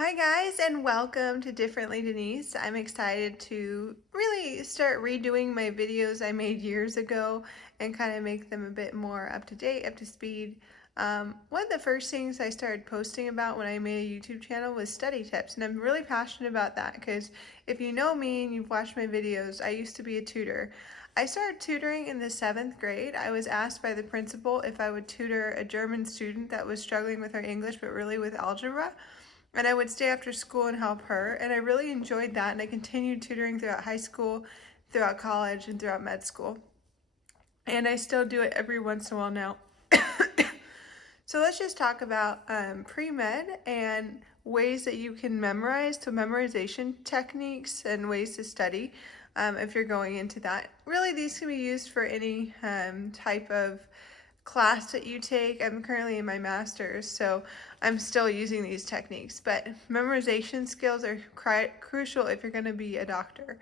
Hi guys, and welcome to Differently Denise. I'm excited to really start redoing my videos I made years ago and kind of make them a bit more up to date, up to speed. One of the first things I started posting about when I made a YouTube channel was study tips, and I'm really passionate about that because if you know me and you've watched my videos, I used to be a tutor. I started tutoring in the 7th grade. I was asked by the principal if I would tutor a German student that was struggling with her English but really with algebra, and I would stay after school and help her, and I really enjoyed that, and I continued tutoring throughout high school, throughout college, and throughout med school, and I still do it every once in a while now. So let's just talk about pre-med and ways that you can memorize, so memorization techniques and ways to study if you're going into that. Really, these can be used for any type of class that you take. I'm currently in my master's, so I'm still using these techniques, but memorization skills are crucial if you're going to be a doctor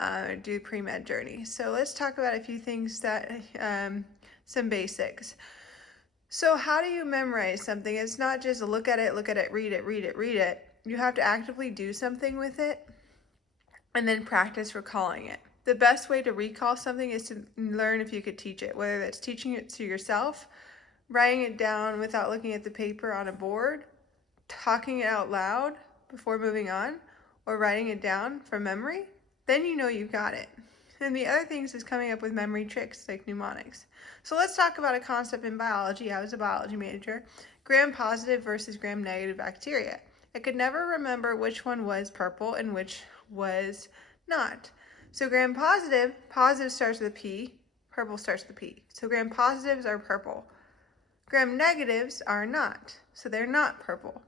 or do pre-med journey. So let's talk about a few things that, some basics. So how do you memorize something? It's not just look at it, read it, read it, read it. You have to actively do something with it and then practice recalling it. The best way to recall something is to learn if you could teach it, whether that's teaching it to yourself, writing it down without looking at the paper on a board, talking it out loud before moving on, or writing it down from memory. Then you know you've got it. And the other things is coming up with memory tricks like mnemonics. So let's talk about a concept in biology. I was a biology major. Gram-positive versus gram-negative bacteria. I could never remember which one was purple and which was not. So gram-positive, positive starts with a P, purple starts with a P. So gram-positives are purple. Gram-negatives are not, so they're not purple.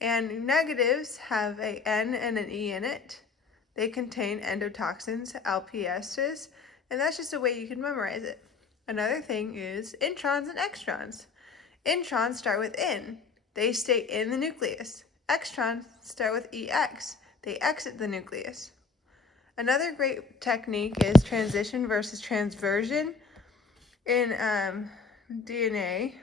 And negatives have a N and an E in it. They contain endotoxins, LPSs, and that's just a way you can memorize it. Another thing is introns and extrons. Introns start with in. They stay in the nucleus. Extrons start with EX. They exit the nucleus. Another great technique is transition versus transversion in DNA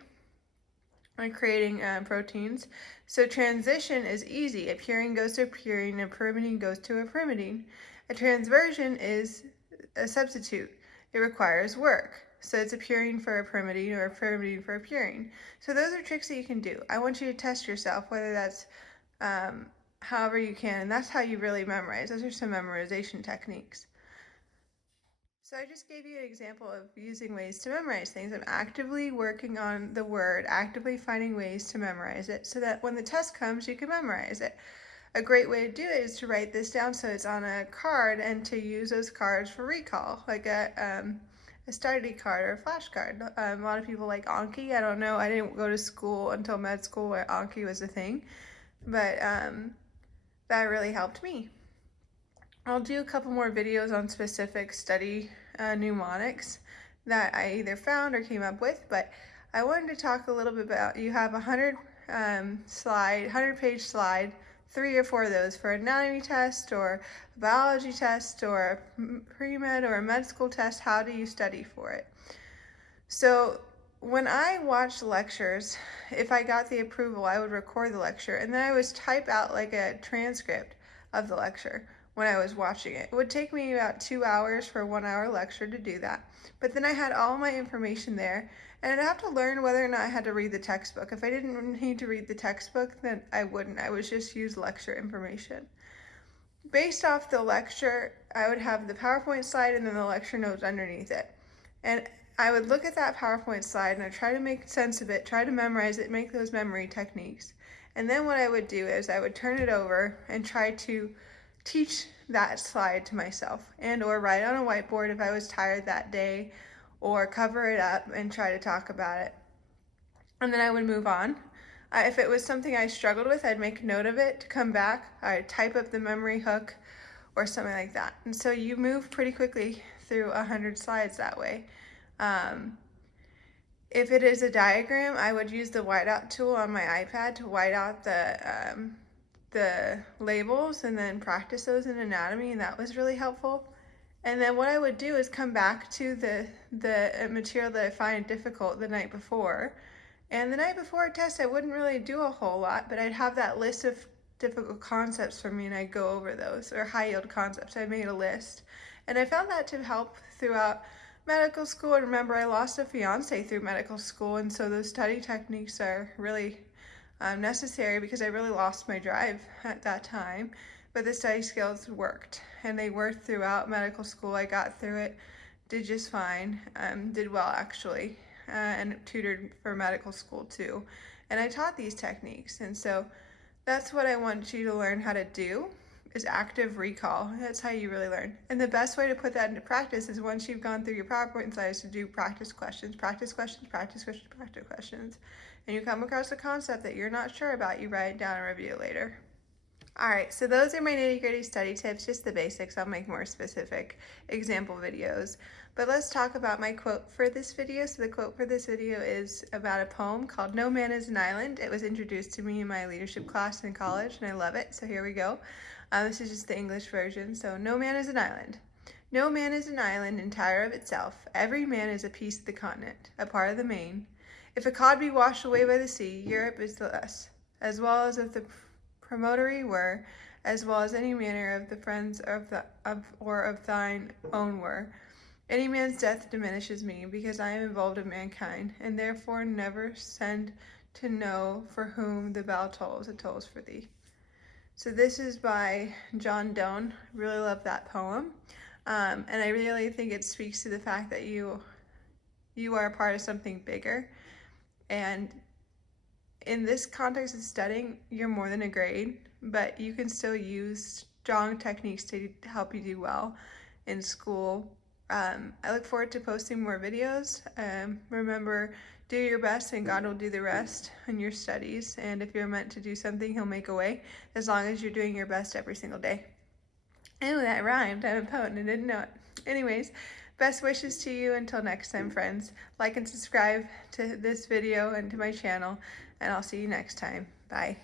when creating proteins. So transition is easy. A purine goes to a purine, a pyrimidine goes to a pyrimidine. A transversion is a substitute. It requires work. So it's a purine for a pyrimidine or a pyrimidine for a purine. So those are tricks that you can do. I want you to test yourself, whether that's however you can, and that's how you really memorize. Those are some memorization techniques. So I just gave you an example of using ways to memorize things. I'm actively working on the word, actively finding ways to memorize it so that when the test comes, you can memorize it. A great way to do it is to write this down so it's on a card and to use those cards for recall, like a study card or a flashcard. A lot of people like Anki. I don't know. I didn't go to school until med school where Anki was a thing, but that really helped me. I'll do a couple more videos on specific study mnemonics that I either found or came up with, but I wanted to talk a little bit about, you have a 100-page slide, 3 or 4 of those for an anatomy test or a biology test or a pre-med or a med school test. How do you study for it? So when I watched lectures, if I got the approval, I would record the lecture and then I would type out like a transcript of the lecture when I was watching it. It would take me about 2 hours for a 1-hour lecture to do that. But then I had all my information there, and I'd have to learn whether or not I had to read the textbook. If I didn't need to read the textbook, then I wouldn't. I would just use lecture information. Based off the lecture, I would have the PowerPoint slide and then the lecture notes underneath it. And I would look at that PowerPoint slide and I'd try to make sense of it, try to memorize it, make those memory techniques. And then what I would do is I would turn it over and try to teach that slide to myself and or write on a whiteboard if I was tired that day, or cover it up and try to talk about it. And then I would move on. If it was something I struggled with, I'd make a note of it to come back. I'd type up the memory hook or something like that. And so you move pretty quickly through 100 slides that way. If it is a diagram, I would use the whiteout tool on my iPad to white out the labels and then practice those in anatomy, and that was really helpful. And then what I would do is come back to the material that I find difficult the night before. And the night before a test, I wouldn't really do a whole lot, but I'd have that list of difficult concepts for me and I go over those, or high yield concepts. I made a list. And I found that to help throughout medical school. And remember, I lost a fiance through medical school, and so those study techniques are really necessary because I really lost my drive at that time. But the study skills worked, and they worked throughout medical school. I got through it, did just fine, did well actually, and tutored for medical school too. And I taught these techniques, and so that's what I want you to learn how to do, is active recall. That's how you really learn. And the best way to put that into practice is once you've gone through your PowerPoint slides to do practice questions, practice questions, practice questions, practice questions. And you come across a concept that you're not sure about, you write it down and review it later. Alright, so those are my nitty-gritty study tips, just the basics. I'll make more specific example videos. But let's talk about my quote for this video. So the quote for this video is about a poem called No Man is an Island. It was introduced to me in my leadership class in college, and I love it, so here we go. This is just the English version. So, no man is an island. No man is an island entire of itself. Every man is a piece of the continent, a part of the main. If a cod be washed away by the sea, Europe is the less, as well as if the promontory were, as well as any manner of the friends of thine own were. Any man's death diminishes me, because I am involved in mankind, and therefore never send to know for whom the bell tolls, it tolls for thee. So this is by John Donne. Really love that poem. And I really think it speaks to the fact that you are a part of something bigger. And in this context of studying, you're more than a grade, but you can still use strong techniques to help you do well in school. I look forward to posting more videos. Remember, do your best and God will do the rest in your studies. And if you're meant to do something, He'll make a way, as long as you're doing your best every single day. Oh, that rhymed. I'm a poet and I didn't know it. Anyways, best wishes to you until next time, friends. Like and subscribe to this video and to my channel, and I'll see you next time. Bye.